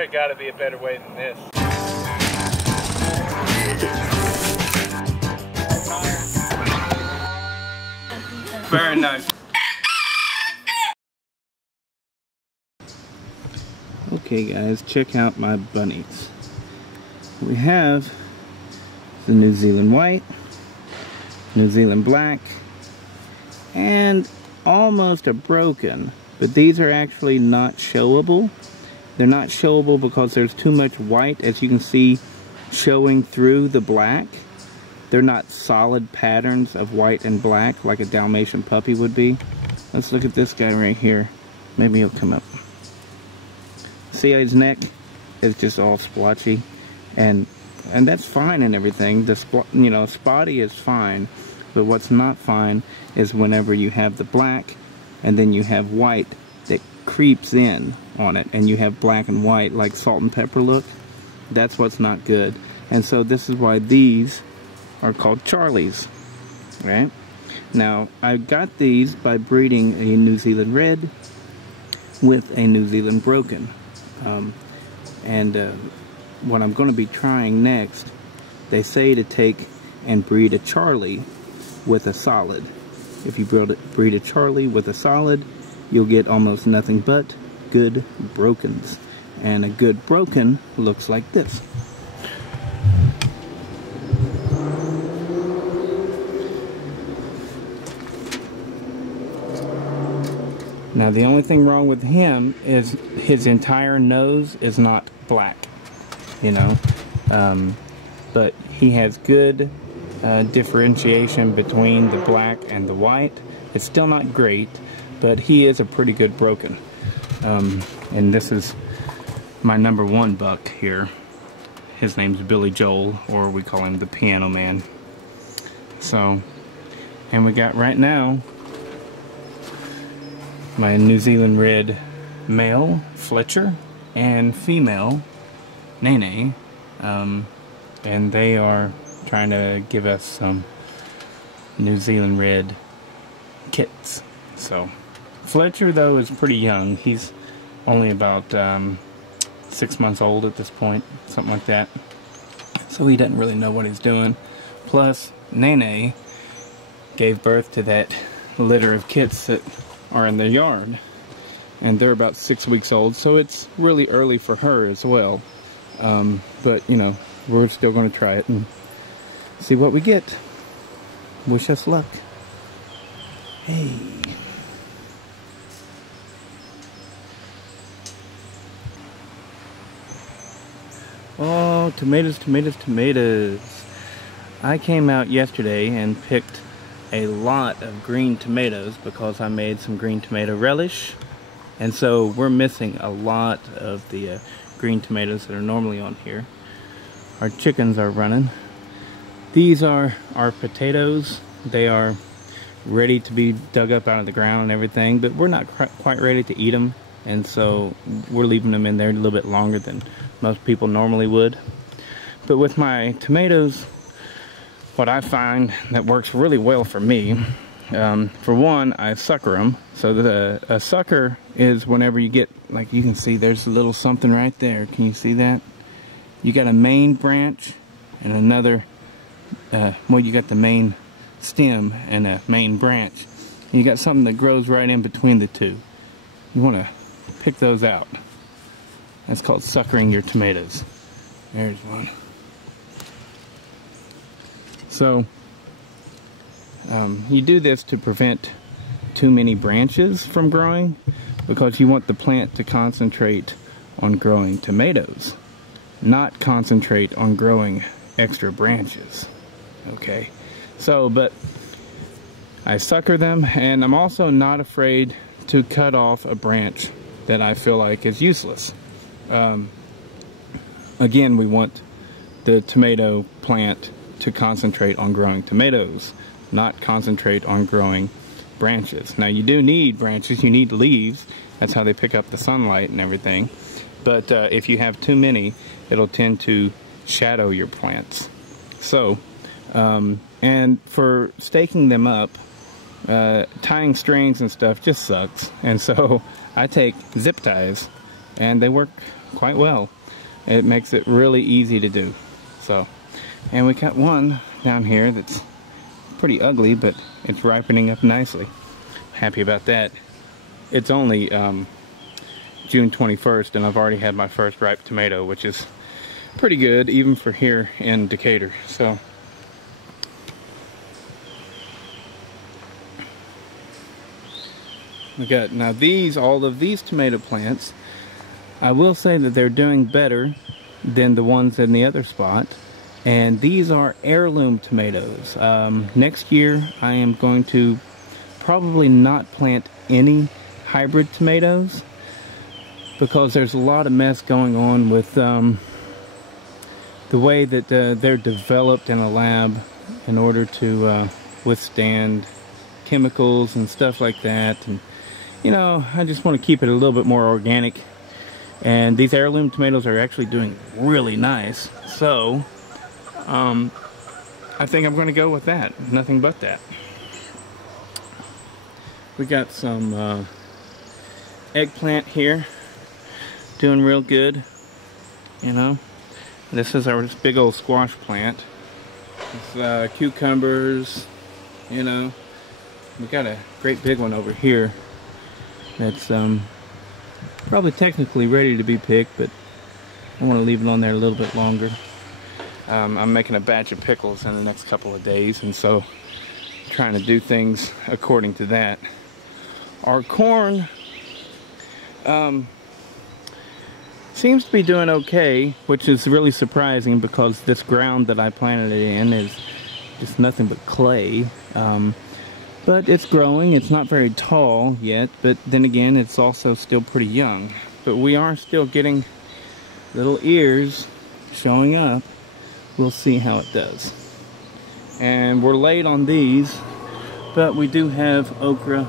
There gotta be a better way than this. Very nice. Okay guys, check out my bunnies. We have the New Zealand white, New Zealand black, and almost a broken, but these are actually not showable. They're not showable because there's too much white, as you can see, showing through the black. They're not solid patterns of white and black like a Dalmatian puppy would be. Let's look at this guy right here. Maybe he'll come up. See how his neck is just all splotchy, and that's fine and everything. The spotty is fine, but what's not fine is whenever you have the black and then you have white that creeps in on it, and you have black and white like salt and pepper look. That's what's not good. And so this is why these are called Charlies, right? Now, I got these by breeding a New Zealand red with a New Zealand broken. What I'm going to be trying next, they say to take and breed a Charlie with a solid. If you breed a Charlie with a solid, you'll get almost nothing but good brokens. And a good broken looks like this. Now the only thing wrong with him is his entire nose is not black, you know, but he has good differentiation between the black and the white. It's still not great, but he is a pretty good broken. And this is my #1 buck here. His name's Billy Joel, or we call him the Piano Man. So, and we got right now my New Zealand red male Fletcher and female Nene, and they are trying to give us some New Zealand red kits. So Fletcher though is pretty young. He's only about 6 months old at this point, something like that, so he doesn't really know what he's doing. Plus Nene gave birth to that litter of kits that are in the yard, and they're about 6 weeks old, so it's really early for her as well. But you know, we're still going to try it and see what we get. Wish us luck. Hey. Oh, tomatoes, tomatoes, tomatoes. I came out yesterday and picked a lot of green tomatoes because I made some green tomato relish, and so we're missing a lot of the green tomatoes that are normally on here. Our chickens are running. These are our potatoes. They are ready to be dug up out of the ground and everything, but we're not quite ready to eat them, and so we're leaving them in there a little bit longer than most people normally would. But with my tomatoes, what I find that works really well for me, for one, I sucker them. So a sucker is whenever you get, like you can see, there's a little something right there. Can you see that? You got a main branch and another, well, you got the main stem and a main branch. You got something that grows right in between the two. You want to pick those out. That's called suckering your tomatoes. There's one. So you do this to prevent too many branches from growing, because you want the plant to concentrate on growing tomatoes, not concentrate on growing extra branches. Okay, so but I sucker them, and I'm also not afraid to cut off a branch that I feel like is useless. Again, we want the tomato plant to concentrate on growing tomatoes, not concentrate on growing branches. Now you do need branches, you need leaves, that's how they pick up the sunlight and everything, but if you have too many, it'll tend to shadow your plants. So, and for staking them up, tying strings and stuff just sucks, and so I take zip ties, and they work quite well. It makes it really easy to do. So, and we got one down here that's pretty ugly, but it's ripening up nicely. Happy about that. It's only June 21st, and I've already had my first ripe tomato, which is pretty good even for here in Decatur. So we got now all of these tomato plants. I will say that they're doing better than the ones in the other spot, and these are heirloom tomatoes. Next year I am going to probably not plant any hybrid tomatoes because there's a lot of mess going on with the way that they're developed in a lab in order to withstand chemicals and stuff like that. And you know, I just want to keep it a little bit more organic, and these heirloom tomatoes are actually doing really nice. So I think I'm going to go with that. Nothing but that. We got some eggplant here, doing real good. You know, this is our big old squash plant. It's cucumbers. You know, we got a great big one over here that's probably technically ready to be picked, but I want to leave it on there a little bit longer. I'm making a batch of pickles in the next couple of days, and so trying to do things according to that. Our corn seems to be doing okay, which is really surprising because this ground that I planted it in is just nothing but clay. But it's growing. It's not very tall yet, but then again, it's also still pretty young. But we are still getting little ears showing up. We'll see how it does. And we're late on these, but we do have okra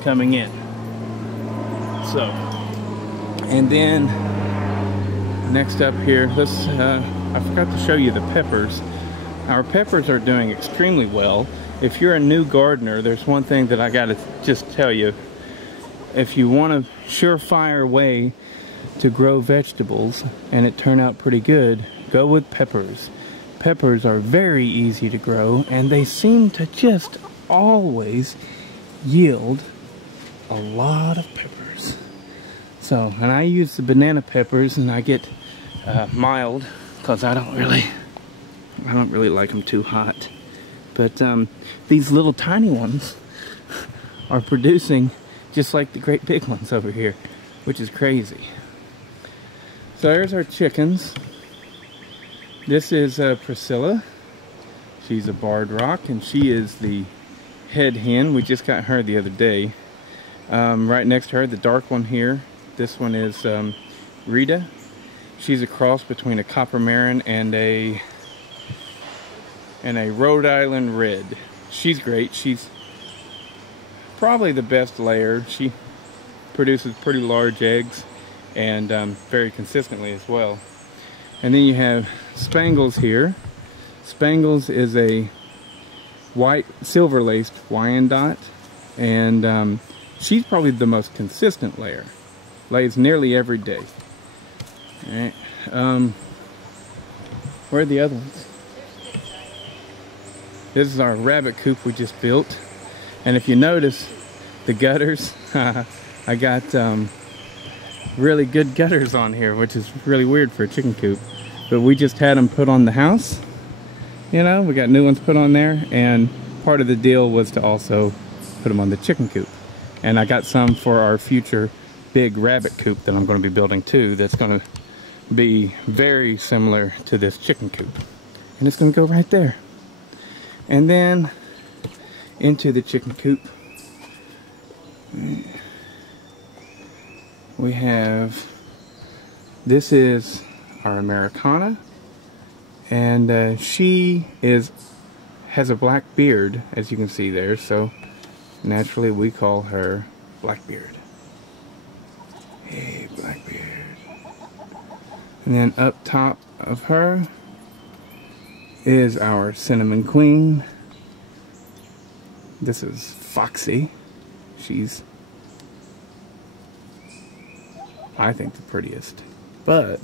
coming in. So, and then next up here, I forgot to show you the peppers. Our peppers are doing extremely well. If you're a new gardener, there's one thing that I gotta just tell you. If you want a surefire way to grow vegetables and it turn out pretty good, go with peppers. Peppers are very easy to grow, and they seem to just always yield a lot of peppers. So, and I use the banana peppers, and I get mild because I don't really like them too hot. But these little tiny ones are producing just like the great big ones over here, which is crazy. So there's our chickens. This is Priscilla. She's a barred rock, and she is the head hen. We just got her the other day. Right next to her, the dark one here, this one is Rita. She's a cross between a copper marin and a Rhode Island red. She's great. She's probably the best layer. She produces pretty large eggs, and very consistently as well. And then you have Spangles here. Spangles is a white, silver-laced Wyandotte, and she's probably the most consistent layer. Lays nearly every day. All right. Where are the other ones? This is our rabbit coop we just built, and if you notice the gutters, I got really good gutters on here, which is really weird for a chicken coop. But we just had them put on the house. You know, we got new ones put on there, and part of the deal was to also put them on the chicken coop. And I got some for our future big rabbit coop that I'm going to be building too, that's going to be very similar to this chicken coop. And it's going to go right there. And then into the chicken coop we have, this is our Americana, and she has a black beard, as you can see there, so naturally we call her Blackbeard. Hey, Blackbeard. And then up top of her is our Cinnamon Queen. This is Foxy. She's, I think, the prettiest. But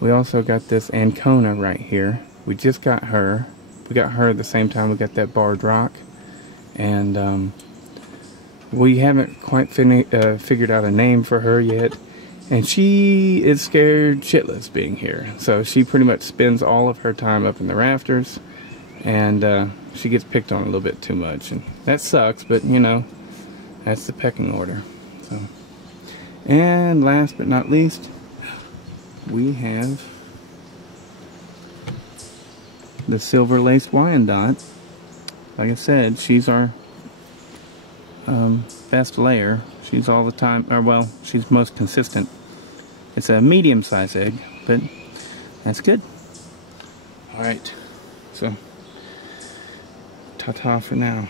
we also got this Ancona right here. We just got her. We got her at the same time we got that barred rock. And we haven't quite figured out a name for her yet. And she is scared shitless being here. So she pretty much spends all of her time up in the rafters. And she gets picked on a little bit too much. And that sucks, but you know, that's the pecking order. So, and last but not least, we have the silver laced Wyandotte. Like I said, she's our best layer. She's all the time, or well, she's most consistent. It's a medium-sized egg, but that's good. Alright, so ta-ta for now.